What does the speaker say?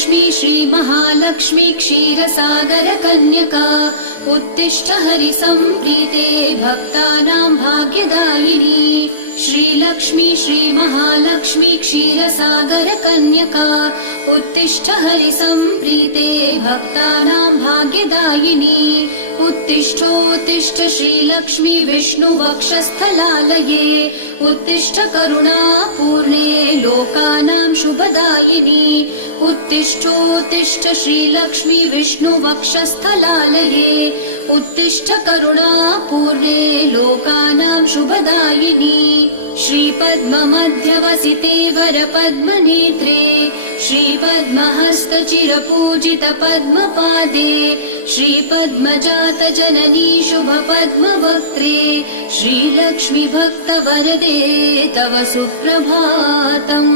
श्रीलक्ष्मी श्रीमहालक्ष्मी क्षीरसागरकन्यका उत्तिष्ठ हरिसम्प्रीते भक्तानां भाग्यदायिनी। श्रीलक्ष्मी श्रीमहालक्ष्मी क्षीरसागरकन्यका उत्तिष्ठ हरिसम्प्रीते भक्तानां भाग्यदायिनी। उत्तिष्ठोत्तिष्ठ श्रीलक्ष्मी विष्णुवक्षस्थलालये उत्तिष्ठ करुणापूर्णे लोकानां शुभदायिनी। उत्तिष्ठोत्तिष्ठ श्रीलक्ष्मी विष्णुवक्षस्थलालये उत्तिष्ठ करुणापूर्णे लोकानां शुभदायिनी। श्रीपद्ममध्यवसिते वरपद्मनेत्रे श्रीपद्महस्तचिरपूजितपद्मपादे श्रीपद्मजातजननी शुभपद्मवक्त्रे श्रीलक्ष्मी भक्तवरदे तव सुप्रभातम्।